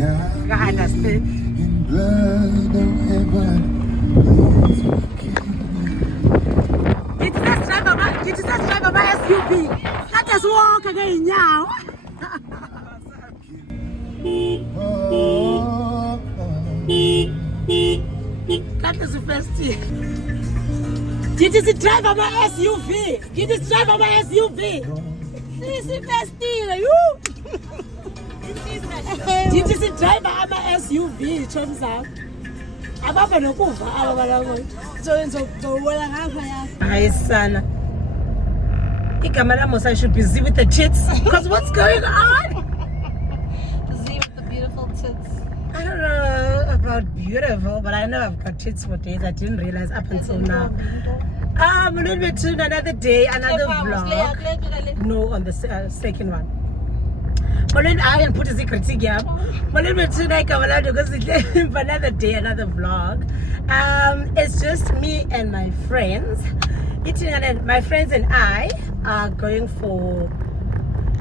understand. Did you just drive by SUV? Let us walk again now. That is the first thing. Did you drive by SUV? Did you drive by SUV? This is the first thing. Did you drive by SUV? Chums out. Ababa nokuva aba balawo. So wala ngapha ya. Hayi sana. Igama lami I should be Z with the tits. Because what's going on? Z with the beautiful tits. I don't know about beautiful, but I know I've got tits for days. I didn't realize up until now. A little bit soon, another day, another vlog. No, on the second one. But then I didn't put a secret together. But then we're tonight coming out because another day, another vlog. It's just me and my friends. My friends and I are going for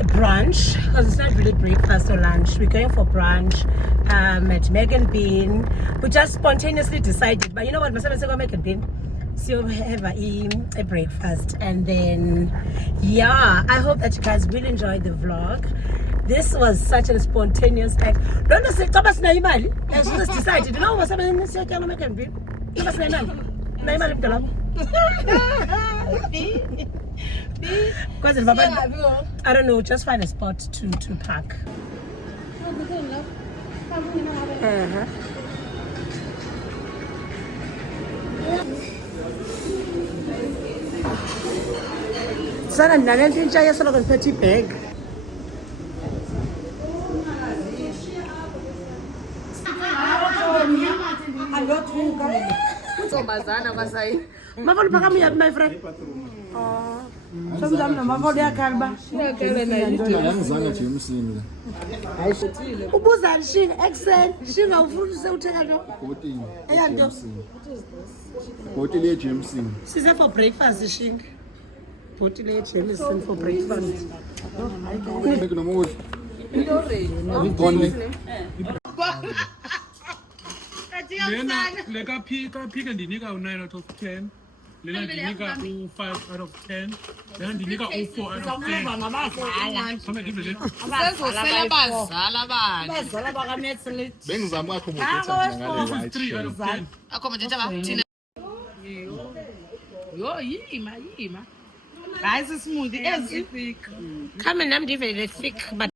a brunch because it's not really breakfast or lunch. We're going for brunch at Megan Bean. We just spontaneously decided, but you know what? Masama said Megan Bean. So we have a breakfast, and then yeah, I hope that you guys will enjoy the vlog. This was such a spontaneous act. Don't say Thomas Naimali. And she just decided, you know what's happening? Because I don't know, just find a spot to park. Sana nalento intsha yasolo ngiphethe ibag. Bazana basai. Mavolo phakama yapi my friend? Somzami nomavolo yakhalba. Yangizanga nje umsini la. Ubuza lishinga accent, shinga ufundise uthenga lo. 14. Eyanto. Bottle ye Jameson. Size for breakfast shinga. Bottle ye Jameson for breakfast. Ngeke nomuzi. Ngikoni. Leka phika ndinika u9 out of 10. Lena ndinika u5 out of 10. Lena ndinika u4 out of 10. Sezosela bazala bani. Bazala bakaMetslet. Bengizama accommodate ngale white. 3 out of 10. Accommodate ba thina. Yo yima. Hayi smoothie ezifik. Come and I'm very thick but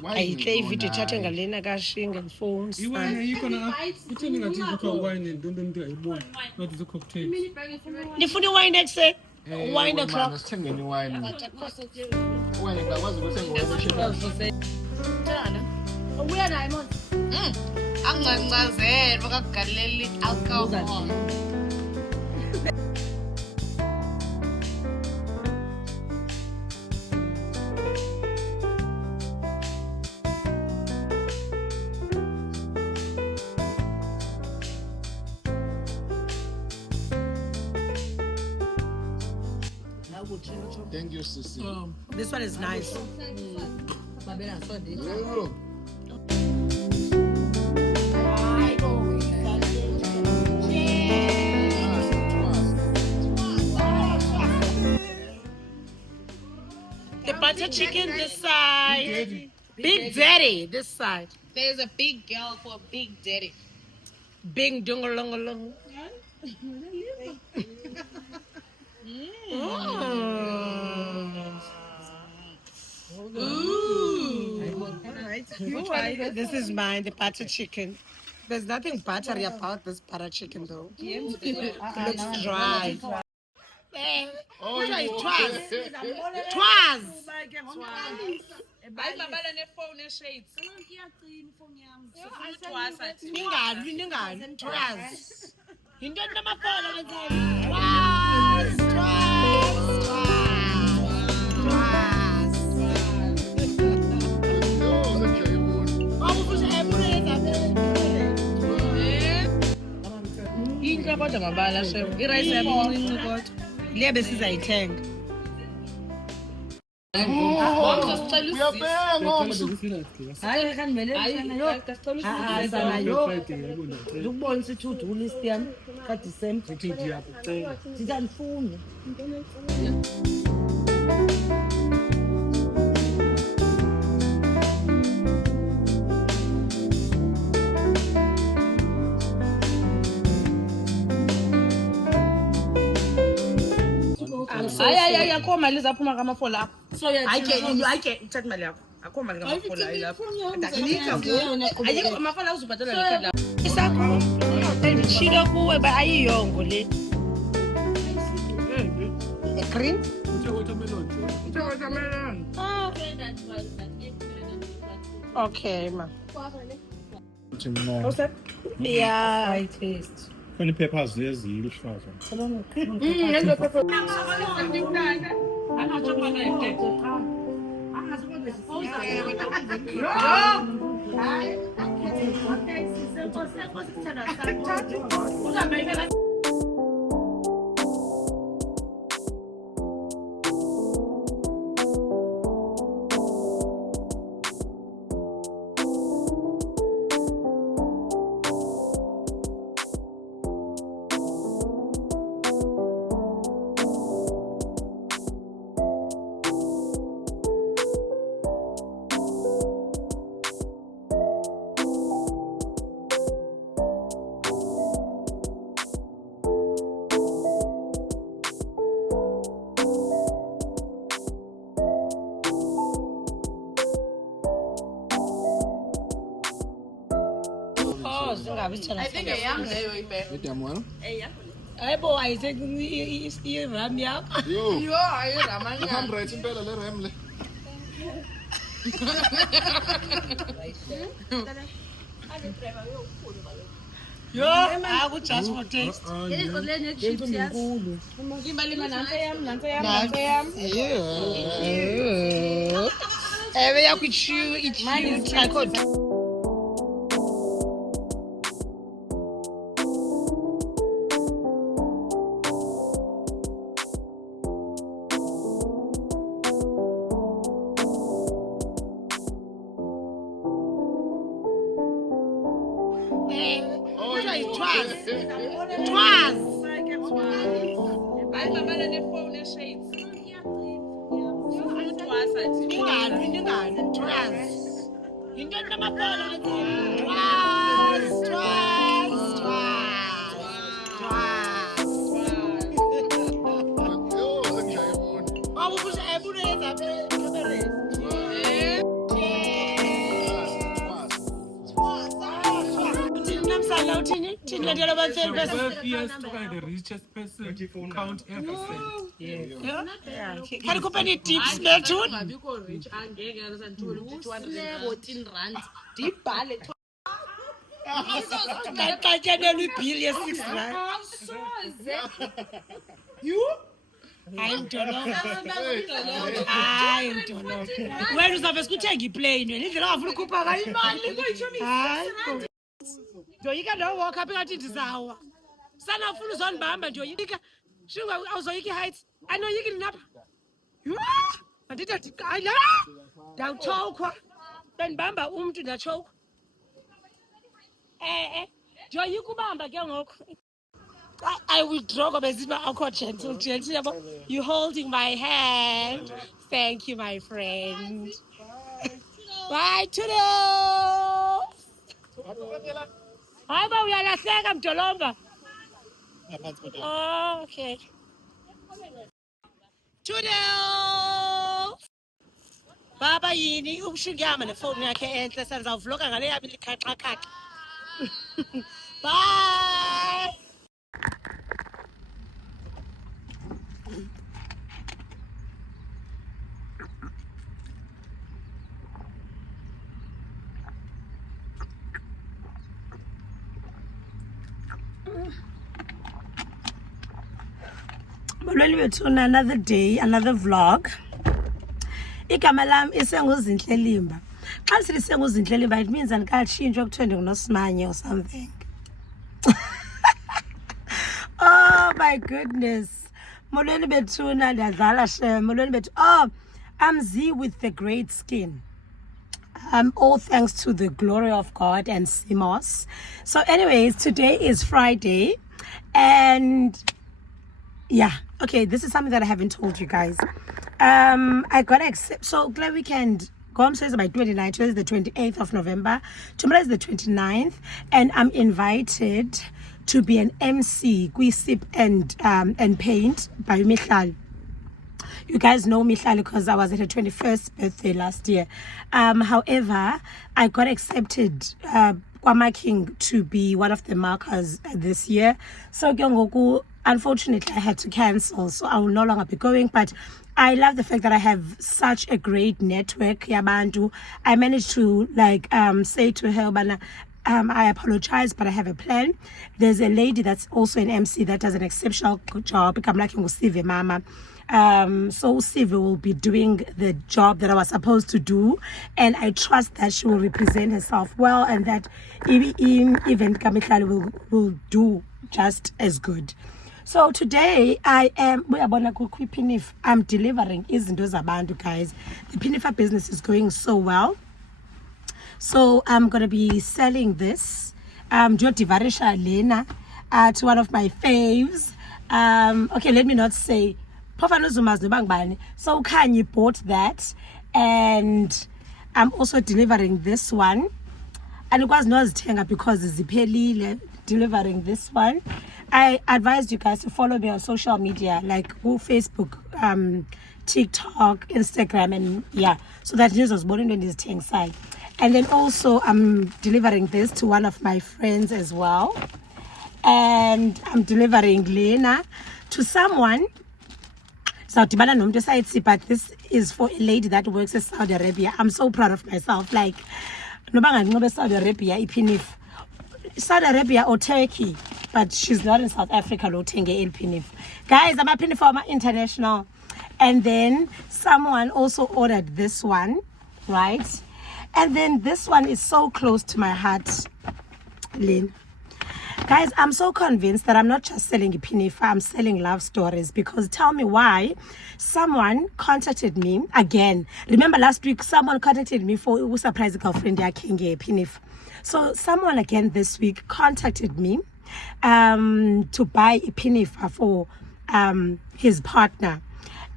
Why? I play video chatting ngalena kashinga phones. Iwine ikhona ithini ngathi kuthiwa wine ndonto ayiboni. Not the cocktail. Nifuna wine exe? Wine o'clock. Sithengeni wine. Wine ngakwazi ukuthenga wine. Ubuya naye manje. Angancazela bakagaleli alcohol. Thank you, Sissy. This one is nice. Oh. The butter chicken this side. Big Daddy this side. There's a big girl for a big daddy. Bing dongalongalong. This is mine, the butter chicken. There's nothing buttery about this butter chicken though. It looks dry. Oh, Twas. Ningali. Twas. Into namafolo wenzani? Inhle kodwa mabala chef. Irice yami incinci kodwa. Le besizayithenga. Hayi kanimele sana yo. Ukubonisa ukuthi ulist yami ka December ndizanifuna. Hayi akho mali zaphuma ngamafola apho. Hayike uthatha imali yakho. Akho mali ngamafola lapho. Ndakunika ngoku. Ayikho amafola uzobhadala lekhadi lapho. Isakho. Ndishilo kuwe ba ayiyongo le. Green? Watermelon. Okay, ma. What's that? Yeah. I taste. Funny peppers there's the luhlaza. I think I am there. With them well? Hayibo ayise ram yakho. Yo. You are you Ramanya? 100 impela le remle. Yo, aku just for taste. Ewe yakuchiu ichiu chakot. The richest person count everything. Yeah. Can you company tips there too? 214 rand. Deep ballet. I can only bill you 6 rand. You? I'm Tolo. I'm Tolo. When is the first good take you playing? You need to have a couple of money. Joyika don't walk up at it. Son of fools on Bamba, Joyika. Sugar, also Yiki Heights. I know you can up. You are? I did that. I love down choke. Then Bamba to the choke. Joyiku Bamba, young. I will draw a bit of coaching. You holding my hand. Thank you, my friend. Bye, toodles. How about we are last leg? I'm Tolomba. Oh, okay. Toodles. Baba yini umshingama nefoni yakhe enhle senizawuvloga ngale yami likhaxa. Bye. Another day, another vlog. Igama lam isenguzinhle Limba. Xa sithi senguzinhle Limba, it means andikatshintshwa kuthiwa ndinguNosimanye or something. Oh my goodness. Molweni bethuna ndiyadlala shem. Molweni bethu. Oh, I'm Z with the great skin. All thanks to the glory of God and Simos. So anyways, today is Friday, and yeah, okay, this is something that I haven't told you guys. I gotta accept, so glad weekend. Gom says by 29th, today is the 28th of November, tomorrow is the 29th, and I'm invited to be an MC, Sip and Paint by Michal. You guys know Michal because I was at her 21st birthday last year. However, I got accepted King to be one of the markers this year. So unfortunately I had to cancel, so I will no longer be going, but I love the fact that I have such a great network. Yabantu, I managed to say to her, I apologize, but I have a plan. There's a lady that's also an MC that does an exceptional job. I'm like Sive Mama. So Sive will be doing the job that I was supposed to do, and I trust that she will represent herself well, and that event Kamiklali will do just as good. So today I'm delivering izinto zabantu, guys. The Pinifa business is going so well. So I'm gonna be selling this Divarisha Lena to one of my faves. Okay, let me not say so Kanye bought that, and I'm also delivering this one, and it was not because it's delivering this one. I advised you guys to follow me on social media like Facebook, TikTok, Instagram, and yeah, so that news was born in this thing side. And then also I'm delivering this to one of my friends as well, and I'm delivering Lena to someone. But this is for a lady that works in Saudi Arabia. I'm so proud of myself. Like, Saudi Arabia, Saudi Arabia or Turkey, but she's not in South Africa. Guys, I'm a Pinif international. And then someone also ordered this one, right? And then this one is so close to my heart, Lynn. Guys, I'm so convinced that I'm not just selling a Pinifa, I'm selling love stories, because tell me why. Someone contacted me again. Remember last week, someone contacted me for a surprise girlfriend, Pinif. So someone again this week contacted me to buy a Pinifa for his partner,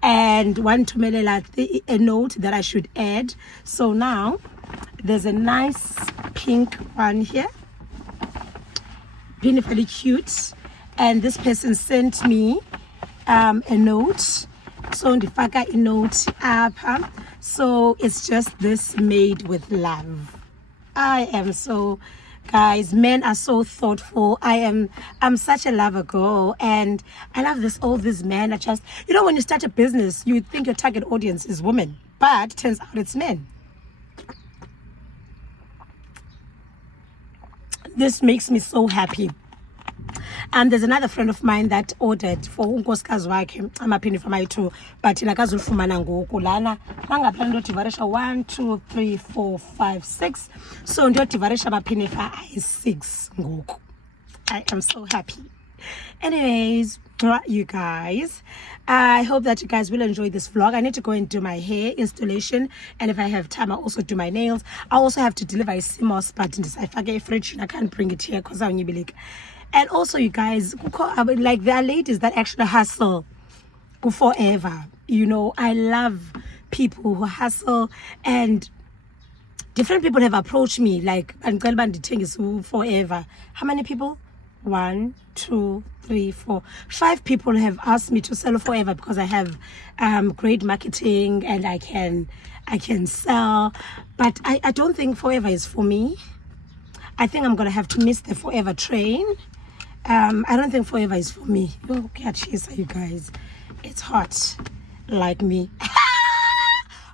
and want to mail a note that I should add. So now there's a nice pink one here, really cute, and this person sent me a note. So ndifaka a note up, so it's just this made with love. I am so, guys, men are so thoughtful. I'm such a lover girl, and I love all these men are just, when you start a business you think your target audience is women, but it turns out it's men. This makes me so happy. There's another friend of mine that ordered for unkosikazi wakhe amaphinifa amayi-2, but yena akazulifumana ngoku lana mangapha ndiyodivarisha 1 2 3 4 5 6, so ndiyodivarisha amaphinifa ayi-6 ngoku. I am so happy. Anyways, you guys, I hope that you guys will enjoy this vlog. I need to go and do my hair installation, and if I have time I'll also do my nails. I also have to deliver a Simos, but I forget a fridge and I can't bring it here because I'm like. And also, you guys, like, there are ladies that actually hustle forever. I love people who hustle, and different people have approached me like, and is forever. How many people? 1 2 3 4 5 people have asked me to sell forever because I have great marketing and I can sell. But I don't think forever is for me. I think I'm gonna have to miss the forever train. I don't think forever is for me. Look at you guys, it's hot like me.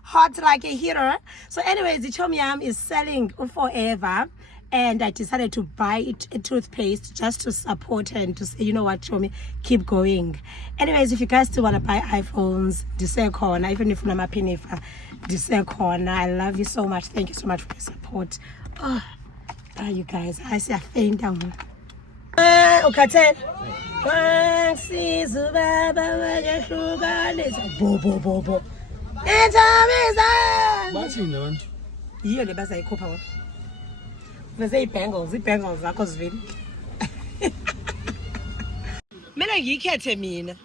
Hot like a hero. So anyways, the Chomyam is selling forever, and I decided to buy a toothpaste just to support her and to say, you know what, Chomi, keep going. Anyways, if you guys still want to buy iPhones, corner, even if I'm a Pinifa, corner, I love you so much. Thank you so much for your support. Oh, you guys, I see a faint down. Okay, bo. Bathini abantu? Yiyo le bazayikhupha wona. Bese i-bangles zakho zivini. Mina ngiyikhethe mina.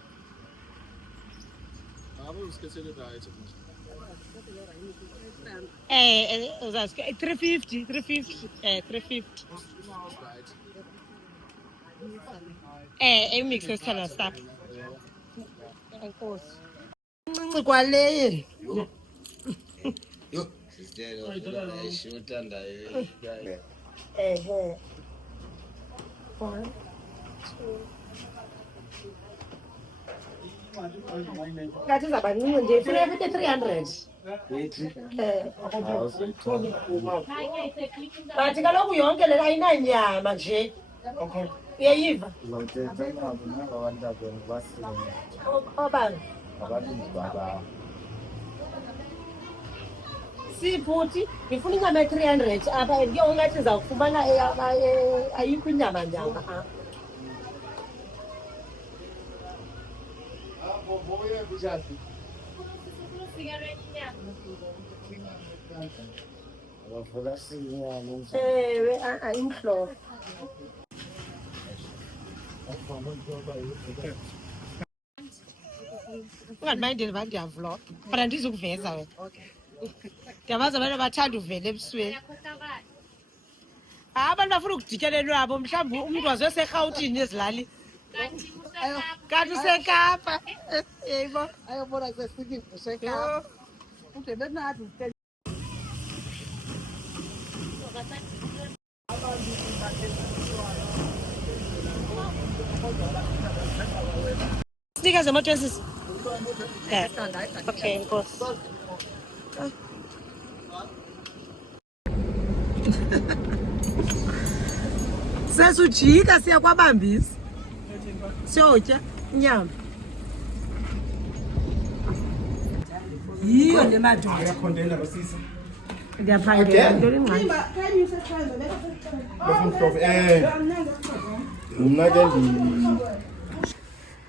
Uzazi 350. 350. Mix esithanda stop. Enkosi. Ncinci kwale. Yo, sister, Ehe. 1, 2. Ngathi zabancinci nje ifuna everything 300. Bathi kaloku yonke le ayinanyama nje. Uyayiva? Obani? Siphuthi ngifuna inyama e-300 apha kuyonke ngathi ndizawufumana ayikho inyama nyama. Ewe, imhlophe. Ungandimayindeli uba ndiyavlog but andizukuveza wena. Ndiyabazi abantu abathanda uvela ebusweni. Abantu bafuna ukudityaneni wabo mhlawumbi umntu wazeserhawutini ezilali. Kanti usekapa. Yebo. ayobona sesikiphi usekapa udebe nathi Sneakers emoto esisi. Okay, Nkosi. Sesujika siya kwabambisa. Siyotya inyama. Yiyo le madoda. Ndiyaphangela into engqani. Mna ke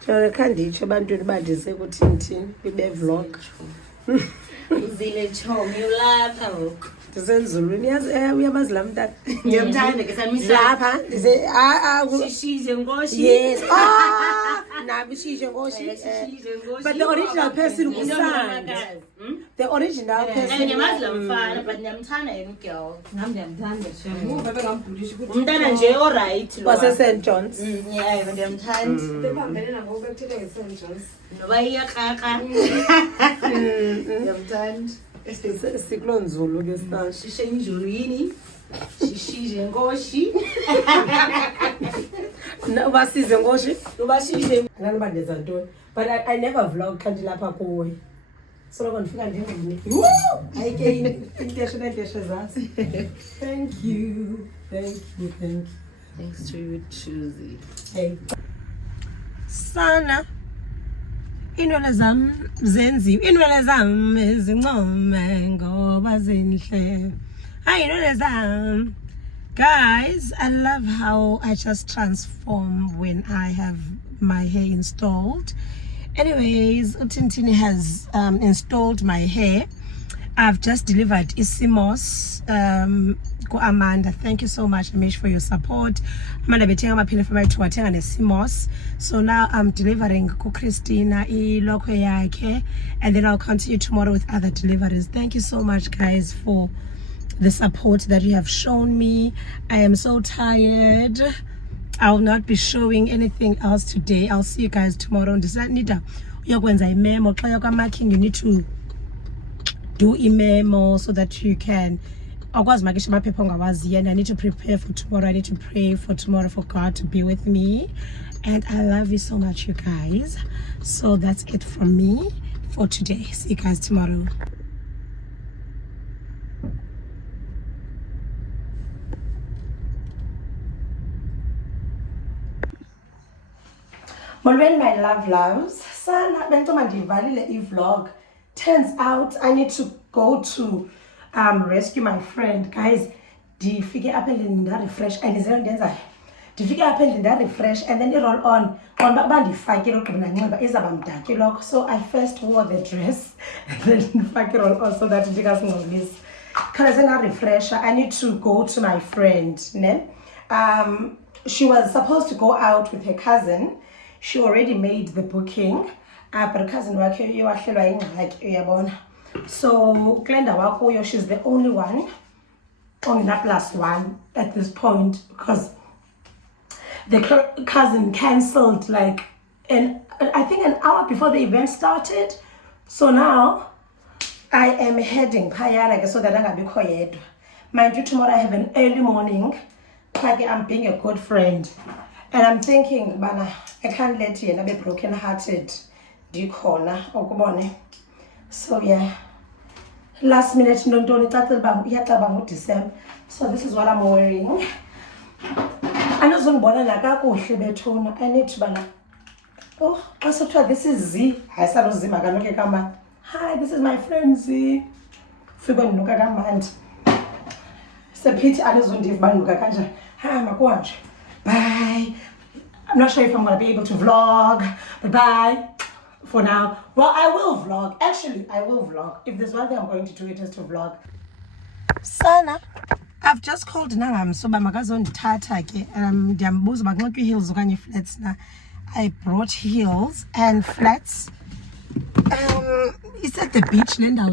Jole khanditsho ebantwini bandise kuthini kwibe-vlog. Uzile chomi ulapha ngoku. Ndisenzulwini uyabazi laa mntana. Ngiyamthanda ke sanimisa. Lapha ndise Shishize Nkosi. yes. Nami Shishize Nkosi. But the original person uSandi. The original person. Ngiyamazi la mfana but ngiyamthanda yena girl. Nami ngiyamthanda shame. Umntana nje alright lo. Wase St John's. Yeah, ngiyamthanda. Noba iyakaka. Ngiyamthanda. Sikulonzulu ke sithathu. Shishe injulu yini? Shishize Nkosi. Ubasize Nkosi. Ubashize. Ngani bandenza ntoni? But I never vlog xa ndilapha kuwe. Soloko ndifika ndingene. Ayike intesho neentesho zasi. Thank you. Thanks to you, Tuesday. Hey. Sana. Inwele zam zenziwe. Inwele zam ezincome ngoba zinhle. Hayi inwele zam. Guys, I love how I just transform when I have my hair installed. Anyways, Utintini has installed my hair. I've just delivered Isimos go Amanda. Thank you so much, Amish, for your support. Amanda betenga maphile for my tuwatenga nesimos. So now I'm delivering ko Christina iloko yakhe, and then I'll continue tomorrow with other deliveries. Thank you so much, guys, for the support that you have shown me. I am so tired. I will not be showing anything else today. I'll see you guys tomorrow. Nida uyakwenza imemo xa yakwamarking, you need to do imemo so that you can akwazi makisha amaphepha ongawaziyo, and I need to prepare for tomorrow. I need to pray for tomorrow for God to be with me, and I love you so much, you guys. So that's it from me for today. See you guys tomorrow. Molweni, my loves. Sana bentoma ndivalile i-vlog. Turns out I need to go to rescue my friend. Guys, ndifike apha endlini ndarefresh and ndize ndenza ndifike apha endlini ndarefresh and then i-roll on uba ndifakile ogqiba nanxiba izawuba mdaki lokho. So I first wore the dress and then ndifake i-roll on so that ndingasingcolisi. Khawuleze ndarefresha. I need to go to my friend, ne? She was supposed to go out with her cousin. She already made the booking, but cousin wakhe uyahlelwa ingxaki uyabona. So Glenda wakuyo, she's the only one on that +1 at this point because the cousin cancelled like I think an hour before the event started. So now I am heading phayana so that angabikho yedwa. Mind you, tomorrow I have an early morning. I'm being a good friend. And I'm thinking, bana, I can't let yena be broken-hearted. Dikhona ukubone. So yeah. Last minute December. So this is what I'm wearing. I need to bana. Oh, also this is Z. Hi, this is my friend Z. It's a pity I don't bye. I'm not sure if I'm going to be able to vlog, but bye for now. Well, I will vlog. Actually, I will vlog. If there's one thing I'm going to do, it is to vlog. Sana, I've just called Nangam, so Bamagazon Tata, and heels flats. I brought heels and flats. It's at the beach, Linda,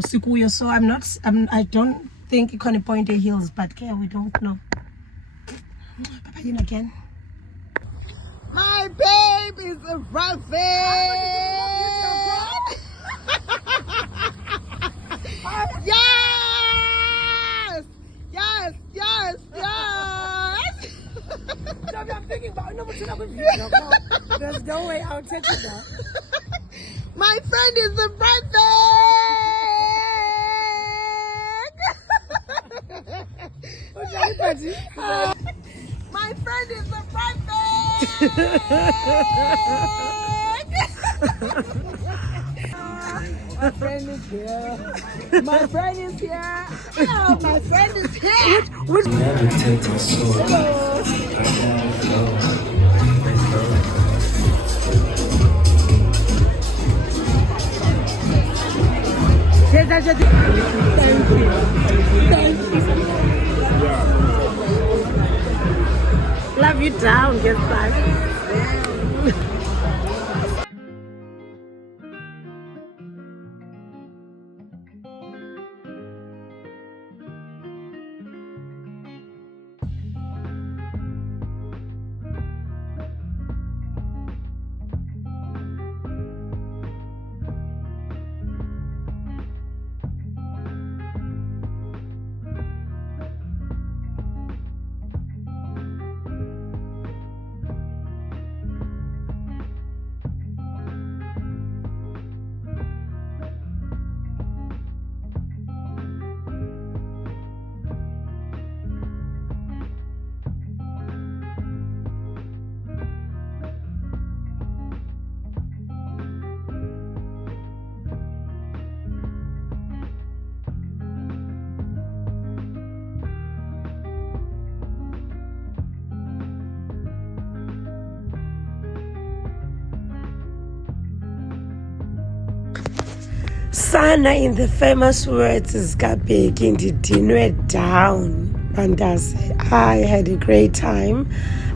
so I don't think you can point the heels, but we don't know. Bye-bye again. My babe is a prophet. Yes! Yes! Yes! Yes! I'm thinking about there's no way I'll take it down. My friend is the prophet. My friend is the prophet. My friend is here. My friend is here. Oh, my friend is here. Never take my soul. Love you down, get back. Sana, in the famous words, is Kabeki ndidinwe down. Bandazi, I had a great time.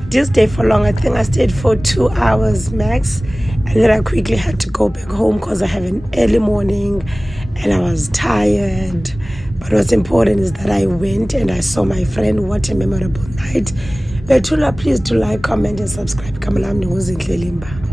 Didn't stay for long. I think I stayed for 2 hours max, and then I quickly had to go back home because I have an early morning and I was tired. But what's important is that I went and I saw my friend. What a memorable night. Betula, please do like, comment and subscribe. Kamalam Ninguzindlelimba.